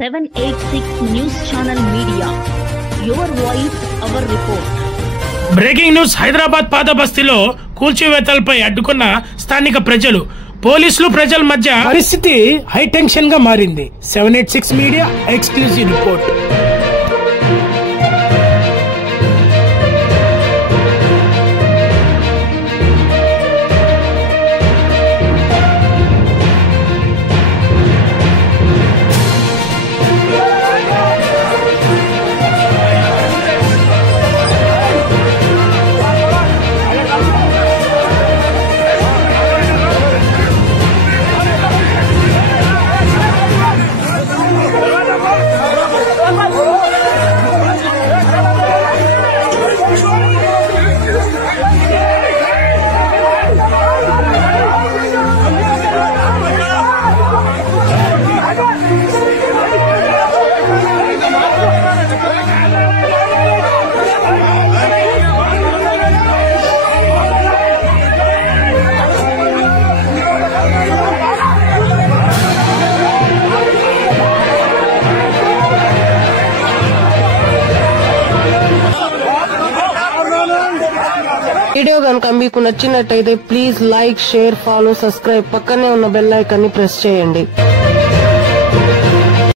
786 News Channel Media. Your voice, our report. Breaking news. Hyderabad పాత బస్తీలో కూల్చివేతలపై అడ్డుకున్న స్థానిక ప్రజలు, పోలీసులు, ప్రజల మధ్య పరిస్థితి హై టెన్షన్ గా మారింది. 786 మీడియా ఎక్స్క్లూజివ్ రిపోర్ట్. వీడియో గనుక మీకు నచ్చినట్టయితే please like, share, follow, subscribe, పక్కనే ఉన్న బెల్ ఐకాన్ ని ప్రెస్ చేయండి.